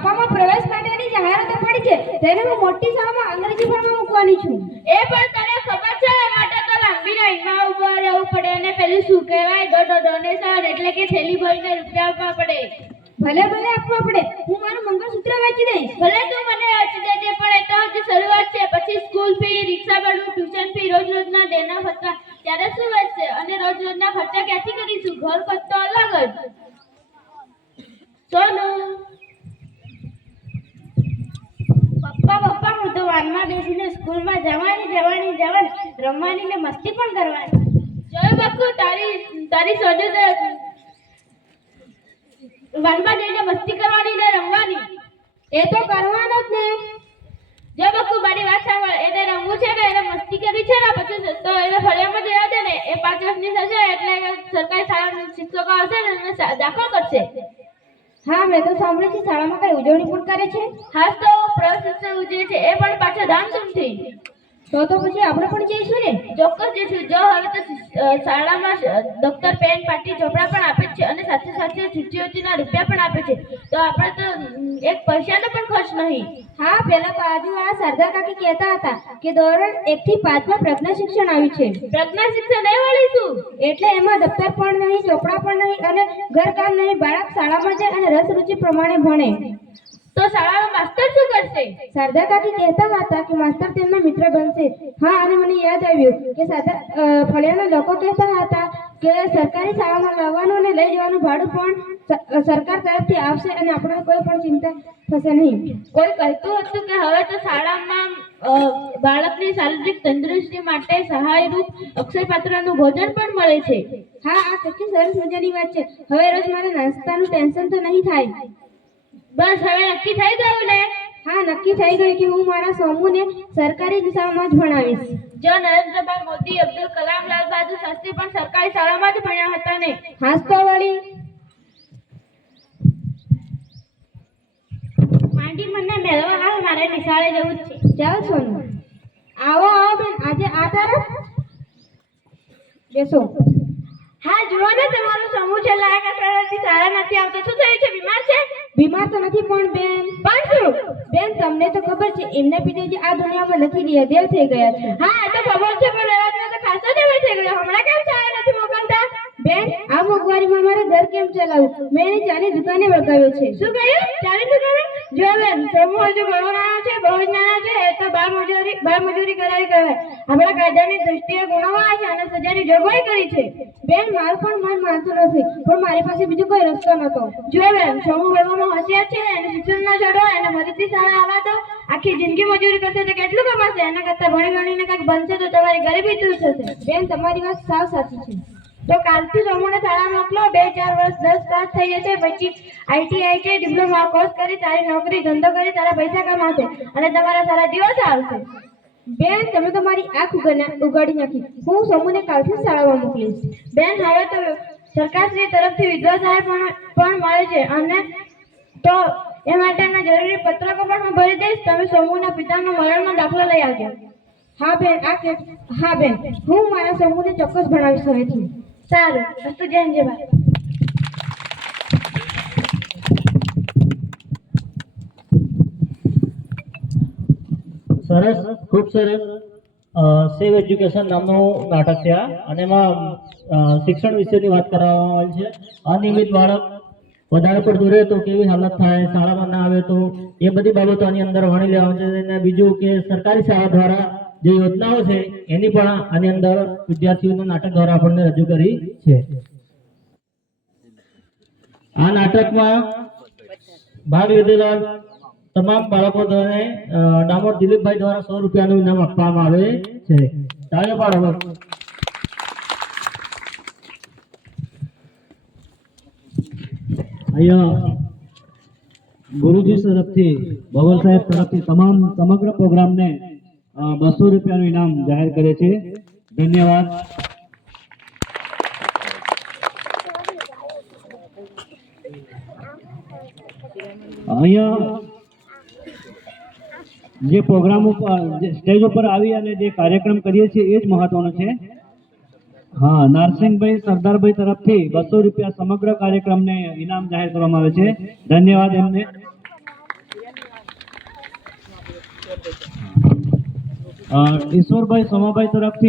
છાપામાં પ્રવેશ માટેની જાહેરાતો પડી છે, તેને હું મોટી શાળામાં અંગ્રેજી ભણવા મૂકવાની છું. એ પણ તને ખબર છે એ માટે તો લાંબી લાઈનમાં ઊભા રહેવું પડે અને પેલું શું કહેવાય ડોનેશન એટલે કે થેલી ભરીને રૂપિયા આપવા પડે. ભલે ભલે આપવા પડે, હું મારું મંગળસૂત્ર વેચી દઈશ. ભલે તું મને વેચી દેજે, પણ એ તો હજી શરૂઆત છે. પછી સ્કૂલ ફી, રિક્ષા ભાડું, ટ્યુશન ફી, રોજના દેના ખર્ચા ત્યારે શું વેચશે? અને રોજના ખર્ચા ક્યાંથી કરીશું? ઘર ખર્ચ તો અલગ જ. સોનું પપ્પા હું તો વાનમાં બેસીને સ્કૂલમાં જવાની રમવાની ને મસ્તી પણ કરવાની. જોઈ બકુ, તારી સોજુ તો વાનમાં જઈને મસ્તી કરવાની ને રમવાની. એ તો કરવાનો જ ને. જો બકુ, મારી વાત સાંભળ. એને રમવું છે ને, એને મસ્તી કરવી છે ને, પછી તો એને ફળિયામાં જવા દે ને. એ 5 વર્ષની થશે એટલે સરકારી શાળાના શિક્ષકો આવશે ને એને દાખલ કરશે. હા, મેં તો સાંભળ્યું છે શાળામાં કઈ ઉજવણી પણ કરે છે. હા, તો પ્રશિક્ષક ઉજવે છે, એ પણ પાછા ધામધૂમથી. તો પછી આપણે પણ જઈશું ને? ચોક્કસ જઈશું. જો હવે તો શાળામાં દફતર, પેન, પાટી, ચોપડા પણ આપે છે અને સાથે સાથે શિષ્યવૃત્તિના રૂપિયા પણ આપે છે. તો આપણે તો એક પૈસાનો પણ ખર્ચ નહીં. હા, પેલા બાજુવાળા સરદાર કાકી કહેતા હતા કે ધોરણ 1 થી 5 માં પ્રજ્ઞા શિક્ષણ આવ્યું છે. પ્રજ્ઞા શિક્ષણ એ વળીશું એટલે એમાં દફતર પણ નહીં, ચોપડા પણ નહીં અને ઘરકામ નહીં. બાળક શાળામાં જાય અને રસ રુચિ પ્રમાણે ભણે. તો શાળામાં માસ્તર શું કરશે? સરદાર કાકી કહેતા હતા કે માસ્તર તેમના મિત્ર બનશે. હા, અને મને યાદ આવ્યું કે ફળિયાના લોકો કહેતા હતા કે સરકારી શાળામાં લાવવાનું અને લઈ જવાનું ભાડું પણ સરકાર તરફથી આવશે અને આપણે કોઈ પણ ચિંતા થશે નહીં. કોઈ કહેતું હતું કે હવે તો શાળામાં બાળકની શારીરિક તંદુરસ્તી માટે સહાયરૂપ અક્ષયપાત્રનું ભોજન પણ મળે છે. હા, આ કેટલી સરસ મજાની વાત છે. હવે રોજ મારે નાસ્તાનું ટેન્શન તો નહીં થાય. બસ હવે નક્કી થઈ ગયું ને? હા, નક્કી થઈ ગયું કે હું મારા સોમુને સરકારી શાળામાં જ ભણાવીશ. જો નરેન્દ્રભાઈ મોદી, અબ્દુલ કલામ, લાલ બહાદુર શાસ્ત્રી પણ સરકારી શાળામાં જ ભણ્યા હતા ને? હાસ તો વળી. માંડી મને મેળવા હાલ, મારે નિશાળે જવું જ છે. ચાલ સોનુ, આવો બેન. આજે આ તરફ બેસો. હા, જુઓ ને, તમારું સમૂહ છેલ્લા 1 અઠવાડિયાથી સારા નથી આવતો. શું થયું છે? બીમાર છે? બીમાર તો નથી પણ બેન શું? બેન, તમને તો ખબર છે એમના પિતાજી આ દુનિયામાં નથી રહ્યા, દેવ થઈ ગયા છે. હા, એ તો ખબર છે, પણ રહેવાનો તો ખાસો દેવ થઈ ગયો. હમણાં કેમ ચાય નથી મોકલતા? બેન, આ મોંઘવારીમાં મારે ઘર કેમ ચલાવવું? મેં એની ચાની દુકાને વળગાવ્યો છે. શું કહ્યું? ચાની દુકાને? જો બેન, સમૂહ હજુ ઘણો નાનો છે, બહુ જ નાનો છે. એ તો બાળમજૂરી કરાવી કહેવાય. આપણા કાયદાની દૃષ્ટિએ ગુનામાં છે અને સજાની જોગવાઈ કરી છે. બેન, મારું પણ મન માનતું નથી, પણ મારી પાસે બીજો કોઈ રસ્તો નતો. જો બેન, સમૂહ ભણવામાં હોશિયાર છે, એને શિક્ષણ ના છોડો, એને ફરીથી શાળા આવવા દો. આખી જિંદગી મજૂરી કરશે તો કેટલું કમાશે? એના કરતા ભણીને કંઈક બનશે તો તમારી ગરીબી દૂર થશે. બેન, તમારી વાત સાવ સાચી છે. તો કાલથી સમૂહને શાળા મોકલો. 2-4 વર્ષ 10 પાસ થઈ જશે, પછી ITI કે ડિપ્લોમા કોર્સ કરી સારી નોકરી ધંધો કરી સારા પૈસા કમાશે અને તમારા સારા દિવસ આવશે. બેન, તમે તો મારી આંખ ઉગાડી નાખી. હું સમૂહને કાલથી શાળામાં મોકલીશ. બેન, હવે તો સરકારશ્રી તરફથી વિધવા સહાય પણ મળે છે અને તો એ માટેના જરૂરી પત્રકો પણ હું ભરી દઈશ. તમે સમૂહના પિતાનો મરણનો દાખલો લઈ આવજો. હા બેન, હું મારા સમૂહને ચોક્કસ ભણાવીશ હવેથી. સારું, અસ્તુ જય હિન્દ, જય ભારત. સરસ, ખૂબ સરસ. સેવ એજ્યુકેશન નામનું નાટક છે આ, અને એમાં શિક્ષણ વિશેની વાત કરવામાં આવી છે. અનિયમિત બાળક વધારે પડતું રહે તો કેવી હાલત થાય, શાળામાં ના આવે તો એ બધી બાબતો આની અંદર વણી લેવાનું છે. અને બીજું કે સરકારી શાળા દ્વારા જે યોજનાઓ છે એની પણ આની અંદર વિદ્યાર્થીઓના નાટક દ્વારા આપણને રજૂ કરી છે. આ નાટકમાં ભાગ લીધેલા તમામ બાળકોને ડામોર દિલીપભાઈ દ્વારા 100 રૂપિયાનું ઇનામ આપવામાં આવે છે. તાળીઓ પાડો. અહીંયા ગુરુજી તરફથી, ભવલ સાહેબ તરફથી સમગ્ર પ્રોગ્રામને 200 રૂપિયાનું ઇનામ જાહેર કરે છે. ધન્યવાદ. અહીંયા જે પ્રોગ્રામ ઉપર સ્ટેજ ઉપર આવી અને જે કાર્યક્રમ કરીએ છીએ એ જ મહત્વનો છે. હા, નારસિંહભાઈ સરદારભાઈ તરફથી 200 રૂપિયા સમગ્ર કાર્યક્રમને ઇનામ જાહેર કરવામાં આવે છે. ધન્યવાદ એમને. ઈશ્વરભાઈ સોમાભાઈ તરફથી